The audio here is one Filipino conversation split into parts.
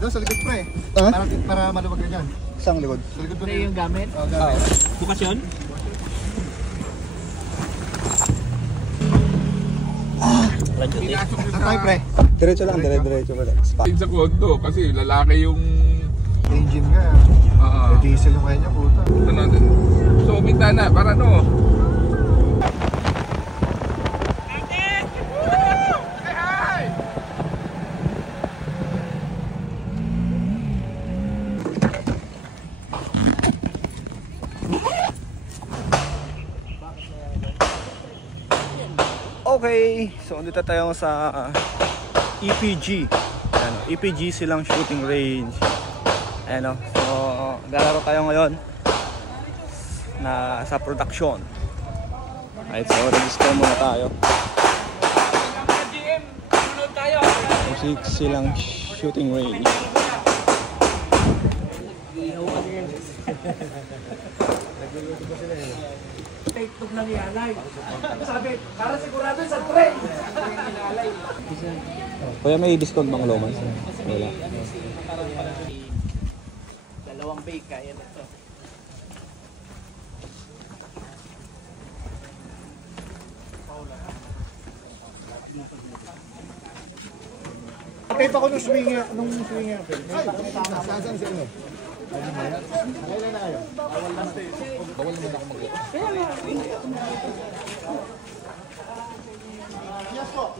Doon sa likod pre. Para maluwag na dyan. Isang likod. Sa likod Ito yung gamit? Oo, gamit. Bukas yun? Saan tayo pre? Diretso lang, diretso pa. Sa kondo kasi lalaki yung Engine nga. Diesel yung kaya niya puta. ano, so bintana para no. Okay, so dito tayo sa EPG. Ano, EPG silang shooting range. Ano, so lalaro tayo ngayon na sa production. Right, so register muna tayo. So, silang shooting range. Facebook ng ialay. Sabi, para sigurado sa train. Kuya, may discount bang Loman? Wala. Dalawang bake, kaya na ito. Nakita ko nung swinger. Saan si ano? Kailan na kayo? Bawal naman ako mag-ito. Yes po.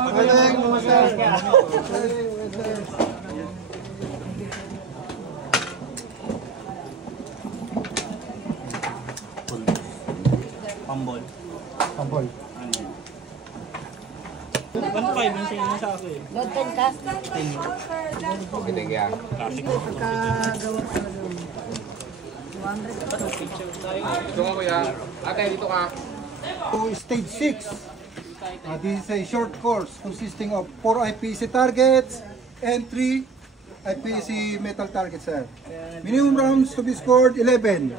Magaling, master. Pambol. Pambol. 1.5 yung sa'yo na sa akin. Load ka? Hindi kaya. Dito ka kuya. Ate, dito ka. To stage 6. This is a short course consisting of 4 IPC targets and 3 IPC metal targets, sir. Minimum rounds to be scored 11.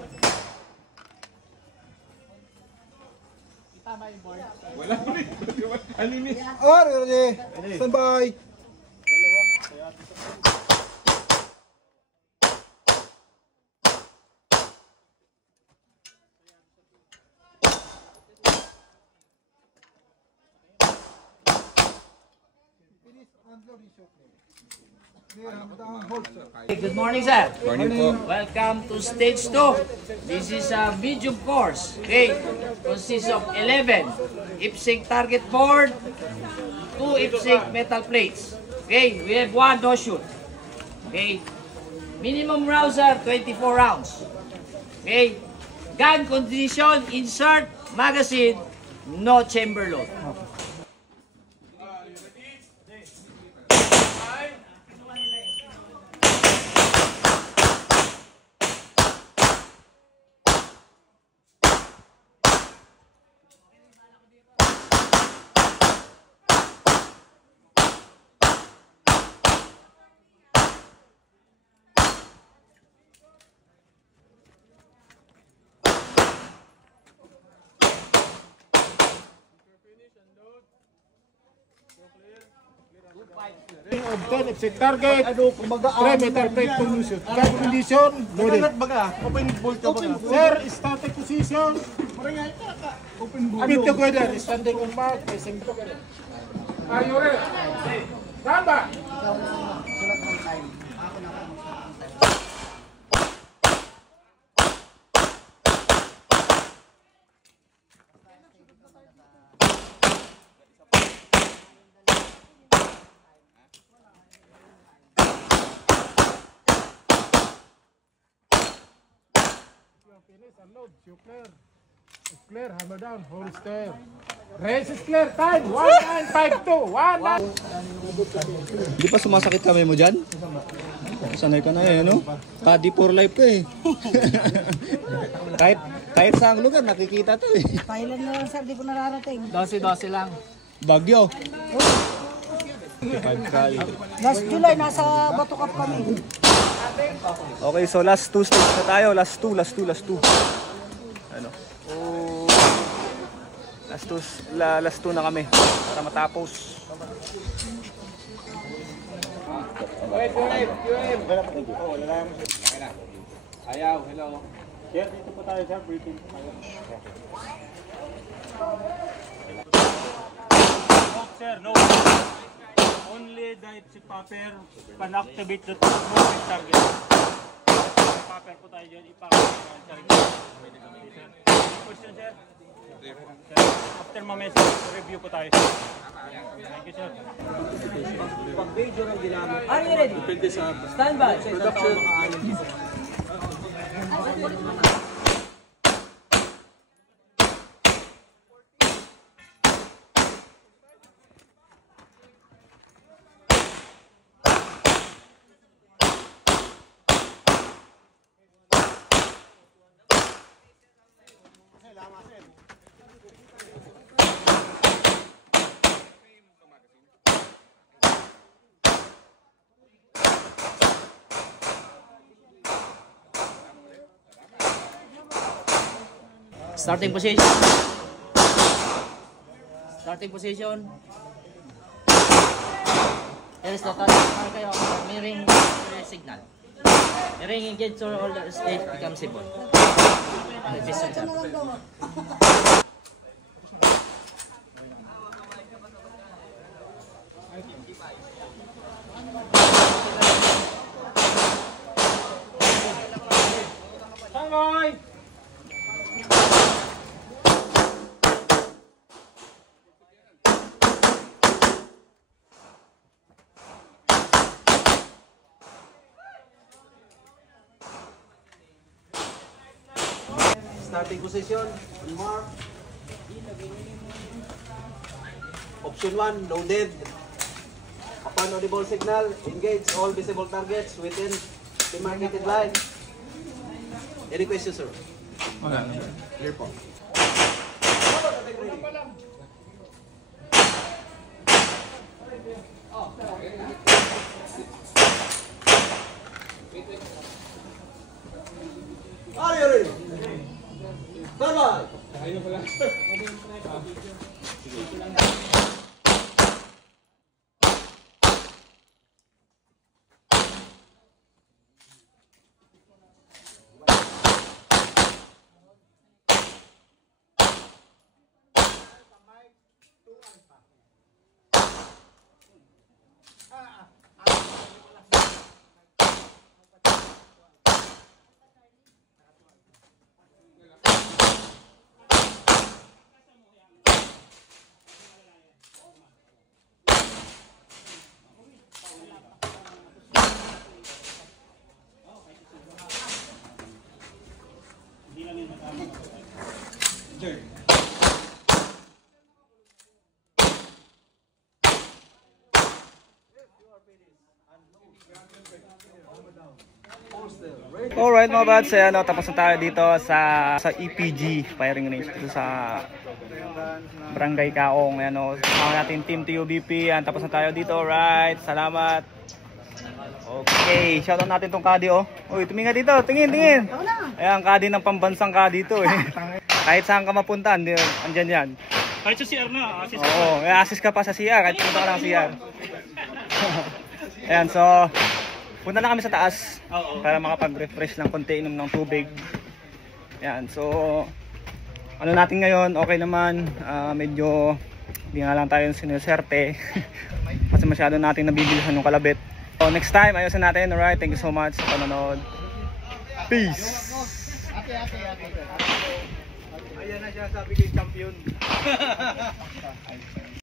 Wala ko rin. Alinis. Ready. Stand by. Good morning, sir. Morning po. Welcome to stage 2. This is a medium course. Okay, consists of 11 IPSC target board, 2 IPSC metal plates. Okay, we have 1 no shoot. Okay, minimum rounds are 24 rounds. Okay, gun condition, insert, magazine, no chamber load. Of 10 IPSC target, 3 metal plate to shoot. Gun condition, loaded. Open bolt ka ba? Sir, static position. Pin together, standing on mark, facing together. Are you ready? Stand by. Finish, unload, shoot clear. It's clear, hammer down, holster. Race is clear, time, 1952, 19. Di pa sumasakit kami mo dyan? Sanay ka na eh, ano? Kadi for life ka eh. kahit saang lugar, nakikita to eh. Thailand na lang sir, di ko nararating. 12 lang. Bagyo. 5 kali. Last July, nasa Batukap kami. Okay, so last 2 stage na tayo. Last two. Ano? Last 2 na kami para matapos. Ayaw, hello. Sir, dito po tayo sir, briefing. No, sir, no. Only the chip paper pan-activate the moving target. Paper po tayo dyan, ipakita sir. Any question sir? Sir, after mamaya sir, review po tayo. Thank you sir. Are you ready? Stand by. Starting position. Starting position. There is the may ring signal. The ring engaged or all the state becomes simple. Distance up. Starting position, on mark. Option 1, loaded. Upon audible signal, engage all visible targets within the marketed line. Any questions, sir? Clear po. Are you ready? Stand by. Alright mga bads, tapos na tayo dito sa EPG firing range dito sa Barangay Kaong. Kasama natin team TUBP. Tapos na tayo dito. Alright, salamat. Okay, shoutout natin tong kadi oh. Uy, tumingin dito, tingin. Ayan, kadi ng pambansang kadi ito eh. Kahit saan ka mapunta, andyan yan. Kahit sa CR na, assist. Oo, assist ka pa sa CR, kahit punta ka ng CR. Ayan, so punta na kami sa taas para makapag-refresh ng konti, inom ng tubig. Ayan, so ano natin ngayon, okay naman. Medyo hindi nga lang tayo sineserte kasi masyado natin nabibilisan ng kalabit. So next time, ayusin natin. Alright, thank you so much sa panonood. Peace! Ayan na siya, sabi kay champion.